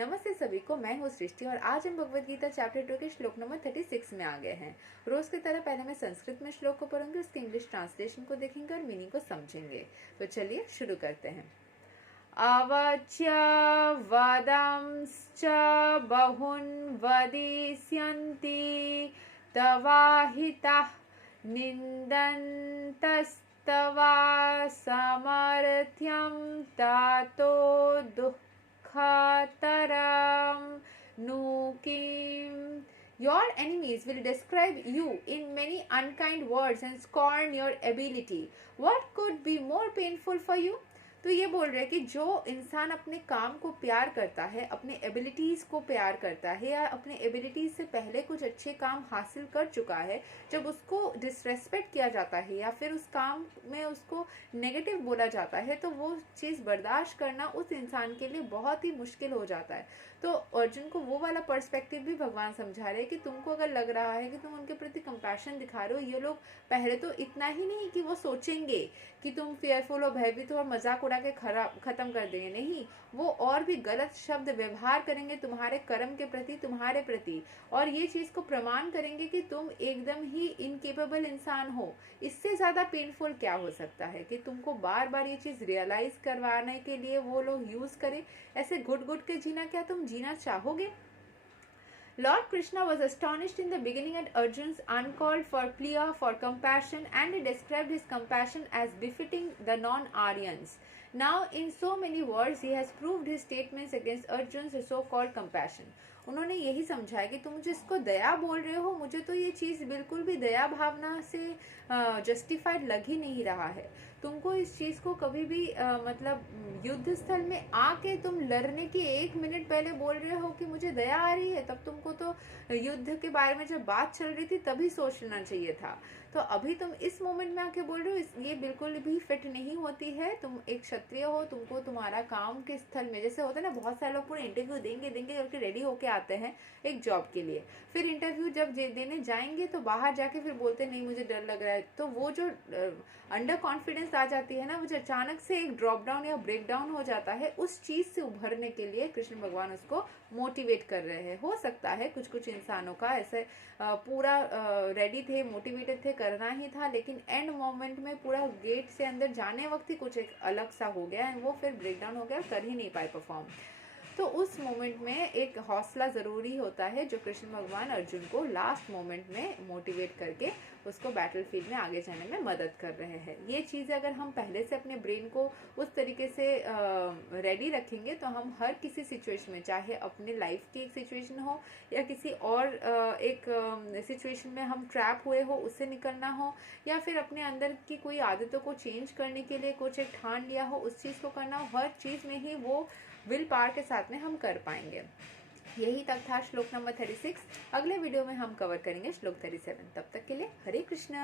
नमस्ते सभी को, मैं हूँ सृष्टि और आज हम भगवद गीता चैप्टर 2 के श्लोक नंबर 36 में आ गए हैं। रोज की तरह पहले मैं संस्कृत में श्लोक को पढ़ूंगी, उसके इंग्लिश ट्रांसलेशन को देखेंगे और मीनिंग को समझेंगे। तो चलिए शुरू करते हैं। अवच्य वदंश्च बहुन् वदिष्यन्ति तवाहितः निन्दन्तस्तवा समर्थ्यं ततो दुःखतरं नु किम्। Your enemies will describe you in many unkind words and scorn your ability. What could be more painful for you? तो ये बोल रहे हैं कि जो इंसान अपने काम को प्यार करता है, अपने एबिलिटीज़ को प्यार करता है या अपने एबिलिटीज़ से पहले कुछ अच्छे काम हासिल कर चुका है, जब उसको डिसरेस्पेक्ट किया जाता है या फिर उस काम में उसको नेगेटिव बोला जाता है, तो वो चीज़ बर्दाश्त करना उस इंसान के लिए बहुत ही मुश्किल हो जाता है। तो अर्जुन को वो वाला पर्सपेक्टिव भी भगवान समझा रहे हैं कि तुमको अगर लग रहा है कि तुम उनके प्रति कंपैशन दिखा रहे हो, ये लोग पहले तो इतना ही नहीं कि वो सोचेंगे कि तुम फेयरफुल और भयभीत हो और मजाक उड़ा के खत्म कर देंगे, नहीं, वो और भी गलत शब्द व्यवहार करेंगे तुम्हारे कर्म के प्रति, तुम्हारे प्रति, और ये चीज को प्रमाण करेंगे कि तुम एकदम ही इनकेपेबल इंसान हो। इससे ज्यादा पेनफुल क्या हो सकता है कि तुमको बार बार ये चीज रियलाइज करवाने के लिए वो लोग यूज करें। ऐसे घुट घुट के जीना क्या तुम जीना चाहोगे? Lord Krishna was astonished in the beginning at Arjun's uncalled for plea for compassion, and he described his compassion as befitting the non-Aryans. Now, in so many words, he has proved his statements against Arjun's so-called compassion. उन्होंने यही समझाया कि तुम जिसको दया बोल रहे हो, मुझे तो ये चीज़ बिल्कुल भी दया भावना से जस्टिफाइड लग ही नहीं रहा है। तुमको इस चीज़ को कभी भी मतलब युद्ध स्थल में आके तुम लड़ने के 1 मिनट पहले बोल रहे हो कि मुझे दया आ रही है, तब तुमको तो युद्ध के बारे में जब बात चल रही थी तभी सोचना चाहिए था। तो अभी तुम इस मोमेंट में आके बोल रहे हो, ये बिल्कुल भी फिट नहीं होती है। तुम एक क्षत्रिय हो, तुमको तुम्हारा काम के स्थल में जैसे होता है ना, बहुत सारे लोग पूरे इंटरव्यू देंगे करके रेडी होके आते हैं एक जॉब के लिए, फिर इंटरव्यू जब देने जाएंगे तो बाहर जाके फिर बोलते नहीं मुझे डर लग रहा है। तो वो जो अंडर कॉन्फिडेंस आ जाती है ना, वो जो अचानक से एक ड्रॉप डाउन या ब्रेक डाउन हो जाता है, उस चीज से उभरने के लिए कृष्ण भगवान उसको मोटिवेट कर रहे हैं। हो सकता है कुछ कुछ इंसानों का ऐसे पूरा रेडी थे, मोटिवेटेड थे, करना ही था, लेकिन एंड मोमेंट में पूरा गेट से अंदर जाने वक्त ही कुछ एक अलग सा हो गया एंड वो फिर ब्रेक डाउन हो गया, कर ही नहीं पाए परफॉर्म। तो उस मोमेंट में एक हौसला ज़रूरी होता है, जो कृष्ण भगवान अर्जुन को लास्ट मोमेंट में मोटिवेट करके उसको बैटलफील्ड में आगे जाने में मदद कर रहे हैं। ये चीज़ें अगर हम पहले से अपने ब्रेन को उस तरीके से रेडी रखेंगे तो हम हर किसी सिचुएशन में, चाहे अपने लाइफ की एक सिचुएशन हो या किसी और एक सिचुएशन में हम ट्रैप हुए हो, उससे निकलना हो, या फिर अपने अंदर की कोई आदतों को चेंज करने के लिए कुछ एक ठान लिया हो, उस चीज़ को करना हो, हर चीज़ में ही वो विल पावर के साथ में हम कर पाएंगे। यही तक था श्लोक नंबर 36। अगले वीडियो में हम कवर करेंगे श्लोक 37। तब तक के लिए हरे कृष्णा।